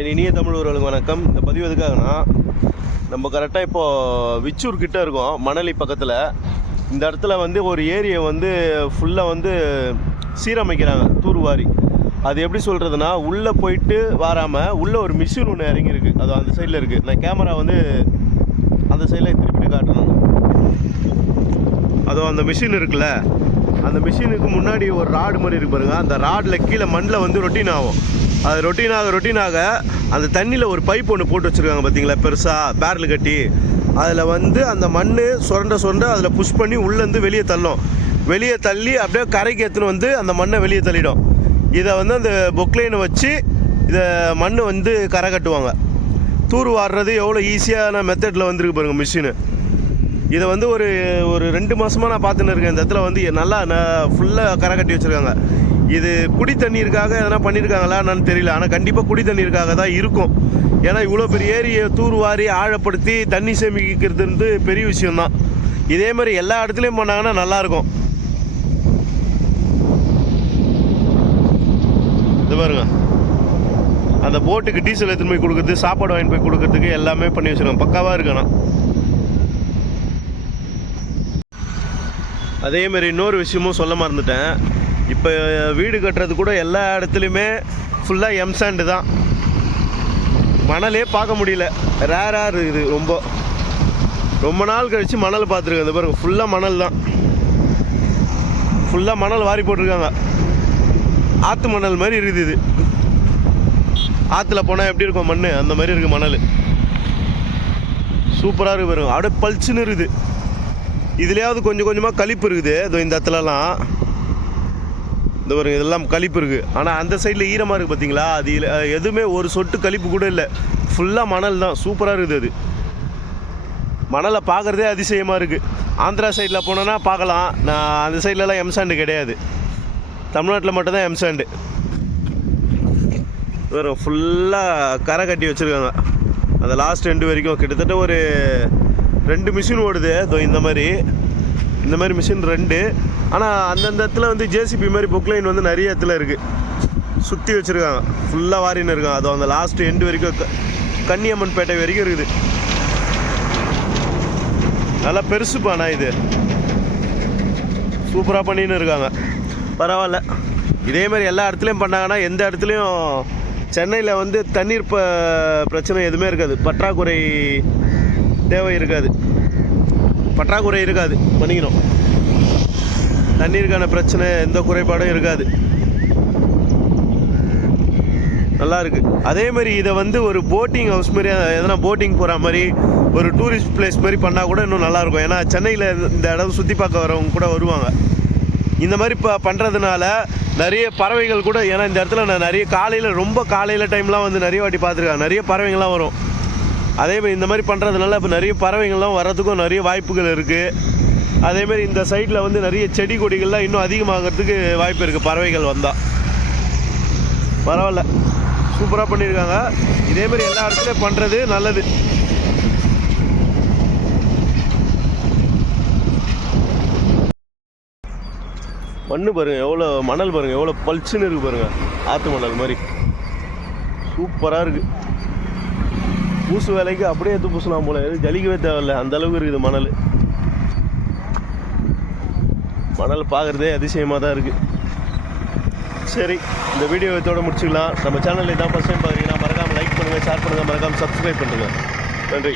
என் இனிய தமிழ் உறவுகளுக்கு வணக்கம். இந்த பதிவு எதுக்காகனா நம்ம கரெக்டாக இப்போது விச்சூர் கிட்டே இருக்கோம் மணலி பக்கத்தில். இந்த இடத்துல வந்து ஒரு ஏரியை வந்து ஃபுல்லாக வந்து சீரமைக்கிறாங்க தூர்வாரி. அது எப்படி சொல்கிறதுனா உள்ளே போயிட்டு வராமல் உள்ளே ஒரு மிஷின் ஒன்று இறங்கியிருக்கு. அது அந்த சைடில் இருக்குது நான் கேமரா வந்து அந்த சைடில் திருப்பி காட்டணும் அதோ அந்த மிஷின் இருக்குல்ல அந்த மிஷினுக்கு முன்னாடி ஒரு ராடு மாதிரி இருக்கு பாருங்க. அந்த ராடில் கீழே மண்ணில் வந்து ரொட்டீன் ஆகும். அது ரொட்டீனாக ரொட்டீனாக அந்த தண்ணியில் ஒரு பைப் ஒன்று போட்டு வச்சுருக்காங்க பார்த்தீங்களா பெருசாக பேரல் கட்டி. அதில் வந்து அந்த மண் சுரண்ட சுரண்ட அதில் புஷ் பண்ணி உள்ளேருந்து வெளியே தள்ளும். வெளியே தள்ளி அப்படியே கரைக்கு எடுத்துன்னு வந்து அந்த மண்ணை வெளியே தள்ளிடும். இதை வந்து அந்த பொக்லைனை வச்சு இதை மண் வந்து கரை கட்டுவாங்க. தூர் வாடுறது எவ்வளோ ஈஸியான மெத்தடில் வந்திருக்கு பாருங்க மிஷினு இதை வந்து ஒரு ஒரு ரெண்டு மாதமாக நான் பார்த்துன்னு இருக்கேன். இந்த இடத்துல வந்து நல்லா ஃபுல்லாக கரை கட்டி வச்சுருக்காங்க. இது குடி தண்ணீருக்காக எதனா பண்ணியிருக்காங்களா என்னன்னு தெரியல. ஆனால் கண்டிப்பாக குடி தண்ணீருக்காக தான் இருக்கும். ஏன்னா இவ்வளோ பெரிய ஏரியை தூர்வாரி ஆழப்படுத்தி தண்ணி சேமிக்கிறது வந்து பெரிய விஷயம்தான். இதே மாதிரி எல்லா இடத்துலையும் பண்ணாங்கன்னா நல்லாயிருக்கும். இது பாருங்க. அந்த போட்டுக்கு டீசல் எடுத்துன்னு போய் கொடுக்குறது சாப்பாடு வாங்கி போய் கொடுக்கறதுக்கு எல்லாமே பண்ணி வச்சுருக்கோம் பக்காவாக இருக்கணும் அதே மாதிரி இன்னொரு விஷயமும் சொல்ல மறந்துட்டேன். இப்போ வீடு கட்டுறது கூட எல்லா இடத்துலையுமே ஃபுல்லாக எம்சாண்டு தான். மணலே பார்க்க முடியல. ரேராக இருக்குது ரொம்ப. ரொம்ப நாள் கழித்து மணல் பார்த்துருக்கேன். இந்த பாருங்க ஃபுல்லாக மணல் தான். ஃபுல்லாக மணல் வாரி போட்டிருக்காங்க. ஆற்று மணல் மாதிரி இருக்குது இது. ஆற்றுல போனால் எப்படி இருக்கும் மண் அந்த மாதிரி இருக்குது மணல். சூப்பராக இருக்குது பாருங்க. அப்படியே பளிச்சுன்னு இருக்குது. இதுலேயாவது கொஞ்சம் கொஞ்சமாக கழிப்பு இருக்குது. இதோ இந்த இடத்துலலாம் இந்த ஒரு இதெல்லாம் கழிப்பு இருக்குது ஆனால் அந்த சைடில் ஈரமாக இருக்குது பார்த்தீங்களா அது எதுவுமே ஒரு சொட்டு கழிப்பு கூட இல்லை. ஃபுல்லாக மணல் தான். சூப்பராக இருக்குது அது. மணலை பார்க்குறதே அதிசயமாக இருக்குது ஆந்திரா சைடில் போனோன்னா பார்க்கலாம். நான் அந்த சைட்லலாம் எம்சாண்டு கிடையாது. தமிழ்நாட்டில் மட்டும்தான் எம்சாண்டு வெறும் ஃபுல்லாக கரை கட்டி வச்சுருக்காங்க. அந்த லாஸ்ட் ரெண்டு வரைக்கும் கிட்டத்தட்ட ஒரு ரெண்டு மிஷின் ஓடுது. இந்த மாதிரி. இந்த மாதிரி மிஷின் ரெண்டு. ஆனால் அந்தந்த இடத்துல வந்து ஜேசிபி மாதிரி பொக்லைன் வந்து நிறைய இடத்துல இருக்குது சுற்றி வச்சுருக்காங்க. ஃபுல்லாக வாரின்னு இருக்காங்க. அதுவும் அந்த லாஸ்ட் எண்டு வரைக்கும் கன்னியம்மன் பேட்டை வரைக்கும் இருக்குது. நல்லா பெருசுப்பாண்ணா இது. சூப்பராக பண்ணின்னு இருக்காங்க. பரவாயில்ல. இதே மாதிரி எல்லா இடத்துலையும் பண்ணாங்கன்னா எந்த இடத்துலையும் சென்னையில் வந்து தண்ணீர் ப பிரச்சனை எதுவுமே இருக்காது. பற்றாக்குறை தேவை இருக்காது. பற்றாக்குறை இருக்காது. பண்ணிக்கணும். தண்ணீருக்கான பிரச்சனை எந்த குறைபாடும் இருக்காது. நல்லா இருக்கு. அதே மாதிரி இதை வந்து ஒரு போட்டிங் ஹவுஸ் மாதிரி எதனா போட்டிங் போகிற மாதிரி ஒரு டூரிஸ்ட் பிளேஸ் மாதிரி பண்ணால் கூட இன்னும் நல்லாயிருக்கும் ஏன்னா சென்னையில் இந்த இடம் சுற்றி பார்க்க வரவங்க கூட வருவாங்க. இந்த மாதிரி இப்போ பண்ணுறதுனால நிறைய பறவைகள் கூட ஏன்னா இந்த இடத்துல நான் நிறைய காலையில் ரொம்ப காலையில் டைம்லாம் வந்து நிறைய வாட்டி பார்த்துருக்கேன். நிறைய பறவைகள்லாம் வரும். அதே மாதிரி இந்த மாதிரி பண்ணுறதுனால இப்போ நிறைய பறவைகள்லாம் வர்றதுக்கும் நிறைய வாய்ப்புகள் இருக்குது அதேமாரி இந்த சைடில் வந்து நிறைய செடி கொடிகள்லாம் இன்னும் அதிகமாகிறதுக்கு வாய்ப்பு இருக்குது பறவைகள் வந்தால் பரவாயில்ல சூப்பராக பண்ணியிருக்காங்க இதேமாரி எல்லா இடத்துலையும் பண்ணுறது நல்லது. மண்ணு பாருங்கள் எவ்வளோ மணல் பாருங்கள் எவ்வளோ பளிச்சுன்னு இருக்குது பாருங்க. ஆற்று மணல் மாதிரி சூப்பராக இருக்குது பூசு வேலைக்கு அப்படியே எடுத்து பூசலாம் போல. எதுவும் ஜலிக்கவே தேவையில்ல. அந்த அளவுக்கு இருக்குது மணல். மணல் பார்க்குறதே அதிசயமாக தான் இருக்குது சரி இந்த வீடியோ இதோட முடிச்சுக்கலாம். நம்ம சேனலில் தான் ஃபஸ்ட் டைம் பார்க்குறீங்கன்னா மறக்காமல் லைக் பண்ணுங்கள் ஷேர் பண்ணுங்கள் மறக்காமல் சப்ஸ்கிரைப் பண்ணுங்கள் நன்றி.